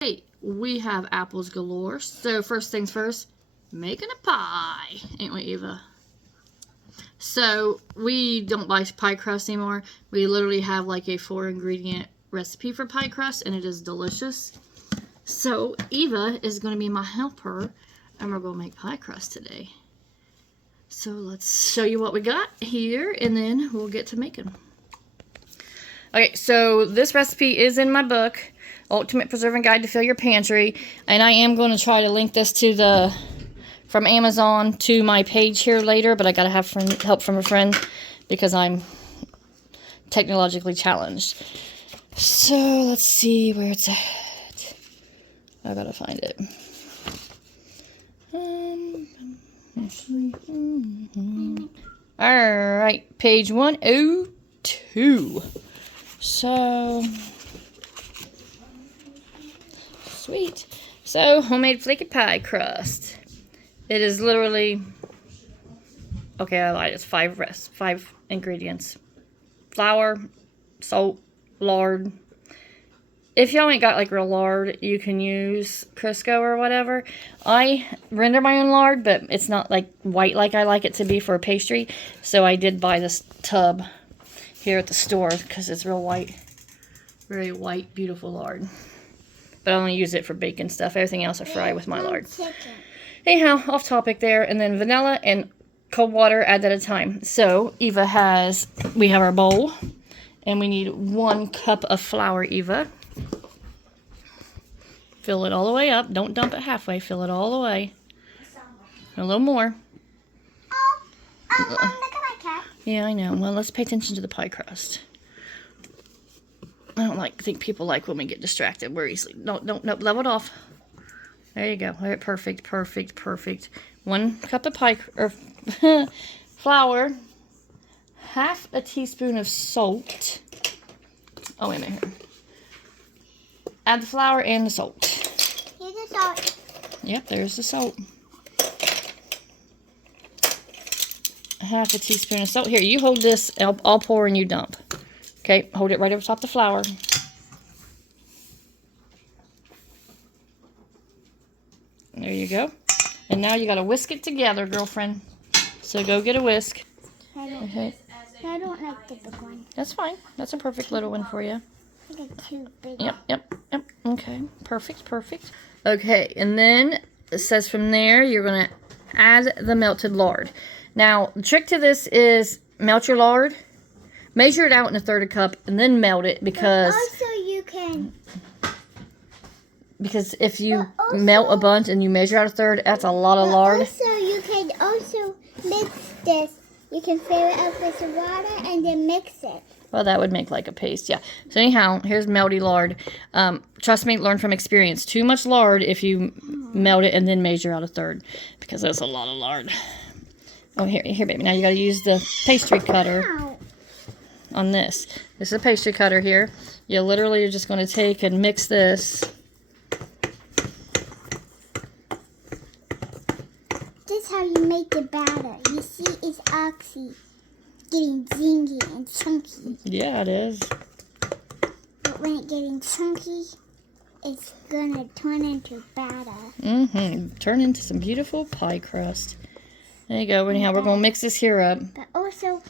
Hey, we have apples galore. So first things first, making a pie. Ain't we, Eva? So we don't buy pie crust anymore. We literally have like a 4-ingredient recipe for pie crust, and it is delicious. So Eva is going to be my helper, and we're going to make pie crust today. So let's show you what we got here, and then we'll get to making. Okay, so this recipe is in my book, Ultimate Preserving Guide to Fill Your Pantry, and I am going to try to link this to from Amazon to my page here later, but I gotta have help from a friend because I'm technologically challenged. So let's see where it's at. I gotta find it. Alright, page 102. So, sweet. So, homemade flaky pie crust. It is literally, okay, I lied, it's 5 ingredients. Flour, salt, lard. If y'all ain't got like real lard, you can use Crisco or whatever. I render my own lard, but it's not like white like I like it to be for a pastry. So I did buy this tub here at the store because it's real white. Very white, beautiful lard. But I only use it for baking stuff. Everything else I fry with my lard. Anyhow, off topic there. And then vanilla and cold water, add that at a time. So Eva we have our bowl. And we need 1 cup of flour, Eva. Fill it all the way up. Don't dump it halfway. Fill it all the way. A little more. Mom, look at my cat. Yeah, I know. Well, let's pay attention to the pie crust. I don't think people like when we get distracted. We're easily. No, level it off. There you go. All right, perfect. 1 cup of flour. Half a teaspoon of salt. Oh, wait a minute. Add the flour and the salt. Here's the salt. Yep, there's the salt. Half a teaspoon of salt. Here, you hold this. I'll pour and you dump. Okay, hold it right over top of the flour. There you go. And now you got to whisk it together, girlfriend. So go get a whisk. Okay. I don't like the big one. That's fine. That's a perfect little one for you. I got too big. Yep. Okay, perfect. Okay, and then it says from there you're going to add the melted lard. Now, the trick to this is melt your lard, measure it out in 1/3 cup, and then melt it because... But also you can... Because if you melt a bunch and you measure out 1/3, that's a lot of lard. Also, you can also mix this. You can fill it up with water and then mix it. Well, that would make like a paste, yeah. So anyhow, here's melty lard. Trust me, learn from experience. Too much lard if you melt it and then measure out 1/3, because that's a lot of lard. Oh, here, baby. Now you got to use the pastry cutter on this. This is a pastry cutter here. You literally are just going to take and mix this. This is how you make the batter. You see, it's actually getting zingy and chunky. Yeah, it is. But when it's getting chunky, it's gonna turn into batter. Turn into some beautiful pie crust. There you go. Anyhow, we're gonna mix this here up. But also,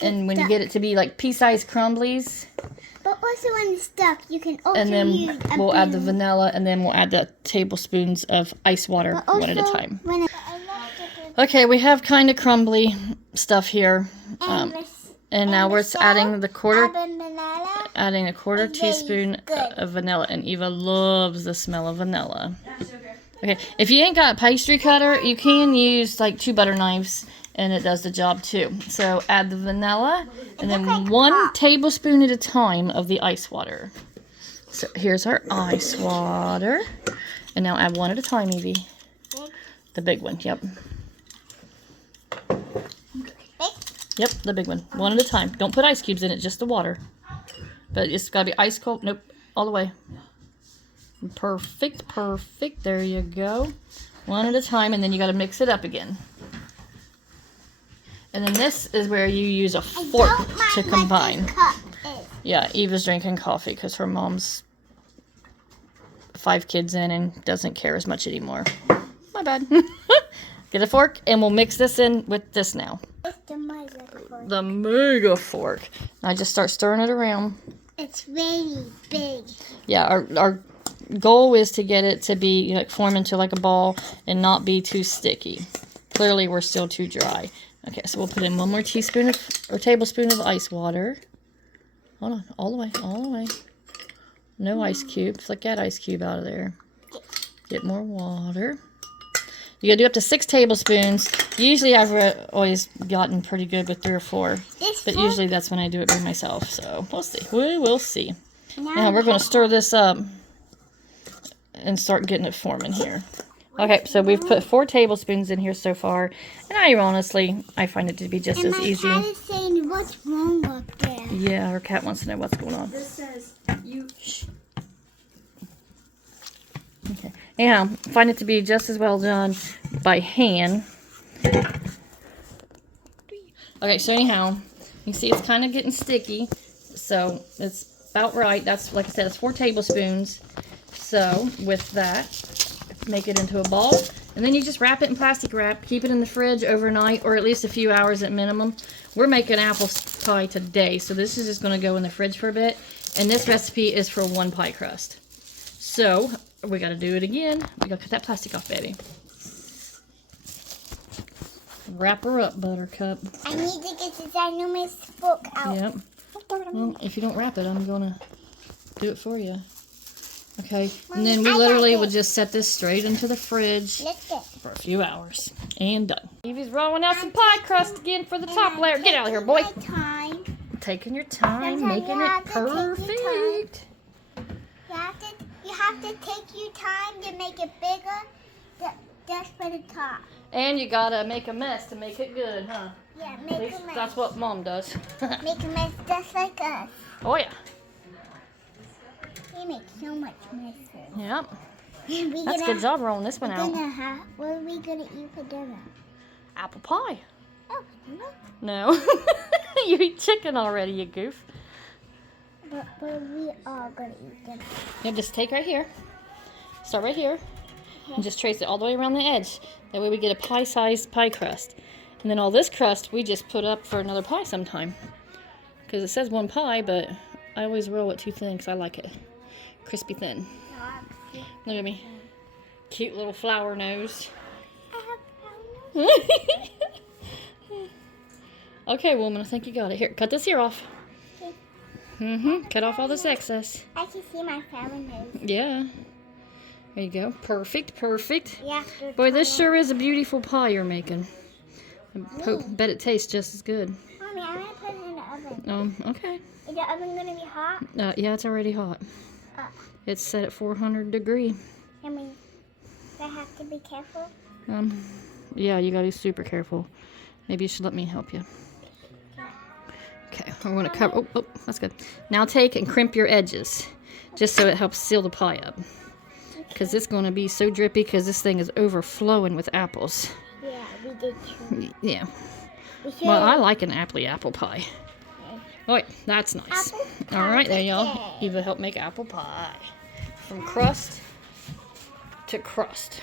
and when you get it to be like pea-sized crumblies. But also when it's stuck, you can also and then use we'll add the vanilla, and then we'll add the tablespoons of ice water one at a time. Okay, we have kind of crumbly stuff here. And now we're adding a quarter teaspoon of vanilla. And Eva loves the smell of vanilla. Okay, if you ain't got a pastry cutter, you can use like 2 butter knives, and it does the job too. So add the vanilla, and then 1 tablespoon at a time of the ice water. So here's our ice water. And now add 1 at a time, Evie. The big one, yep. Yep, the big one. 1 at a time. Don't put ice cubes in it, just the water. But it's got to be ice cold. Nope, all the way. Perfect. There you go. 1 at a time, and then you got to mix it up again. And then this is where you use a fork to combine. Yeah, Eva's drinking coffee because her mom's 5 kids in and doesn't care as much anymore. My bad. Get a fork, and we'll mix this in with this now. It's the mega fork. The mega fork. I just start stirring it around. It's really big. Yeah, our goal is to get it to be like form into like a ball and not be too sticky. Clearly, we're still too dry. Okay, so we'll put in 1 more teaspoon or tablespoon of ice water. Hold on, all the way. No ice cubes. Flick that ice cube out of there. Get more water. You gotta do up to 6 tablespoons. Usually I've always gotten pretty good with 3 or 4. But usually that's when I do it by myself. So we'll see. We will see. Now we're gonna stir this up and start getting it forming here. Okay, so we've put 4 tablespoons in here so far. And I find it to be just as easy. And my cat is saying, what's wrong up there? Yeah, our cat wants to know what's going on. This says you. Okay. Anyhow, find it to be just as well done by hand. Okay, so anyhow, you see it's kind of getting sticky. So it's about right. That's, like I said, it's 4 tablespoons. So with that, make it into a ball. And then you just wrap it in plastic wrap. Keep it in the fridge overnight, or at least a few hours at minimum. We're making apple pie today, so this is just going to go in the fridge for a bit. And this recipe is for 1 pie crust. So we got to do it again. We got to cut that plastic off, baby. Wrap her up, Buttercup. I need to get the ginormous fork out. Yep. Well, if you don't wrap it, I'm going to do it for you. Okay, and then we literally would just set this straight into the fridge for a few hours. And done. Evie's rolling out some pie crust again for the top layer. Get out of here, boy. Taking your time, making it perfect. You have to take your time to make it bigger. Just for the top. And you gotta make a mess to make it good, huh? Yeah, At make least a mess. that's what Mom does. Make a mess just like us. Oh yeah. We make so much mess. Yep. That's a good job rolling this one out. What are we gonna eat for dinner? Apple pie. Oh, for dinner? No. You eat chicken already, you goof. But we are gonna eat dinner. Yeah, just take right here. Start right here. And just trace it all the way around the edge. That way we get a pie-sized pie crust. And then all this crust we just put up for another pie sometime. Because it says 1 pie, but I always roll it too thin because I like it crispy thin. Look at me. Cute little flower nose. Okay, woman, I think you got it. Here, cut this here off. Cut off all this excess. I can see my flower nose. Yeah. There you go. Perfect, perfect. Yeah. Boy, this sure is a beautiful pie you're making. I bet it tastes just as good. Mommy, I'm gonna put it in the oven. Okay. Is the oven gonna be hot? Yeah, it's already hot. It's set at 400 degree. I mean, do I have to be careful? Yeah, you gotta be super careful. Maybe you should let me help you. Okay, we're gonna cover. Oh, that's good. Now take and crimp your edges, just so it helps seal the pie up. Because it's gonna be so drippy because this thing is overflowing with apples. Yeah, we did too. Yeah. Well, I like an apple pie. Oh, wait, that's nice. All right, there y'all. Eva helped make apple pie. From crust to crust.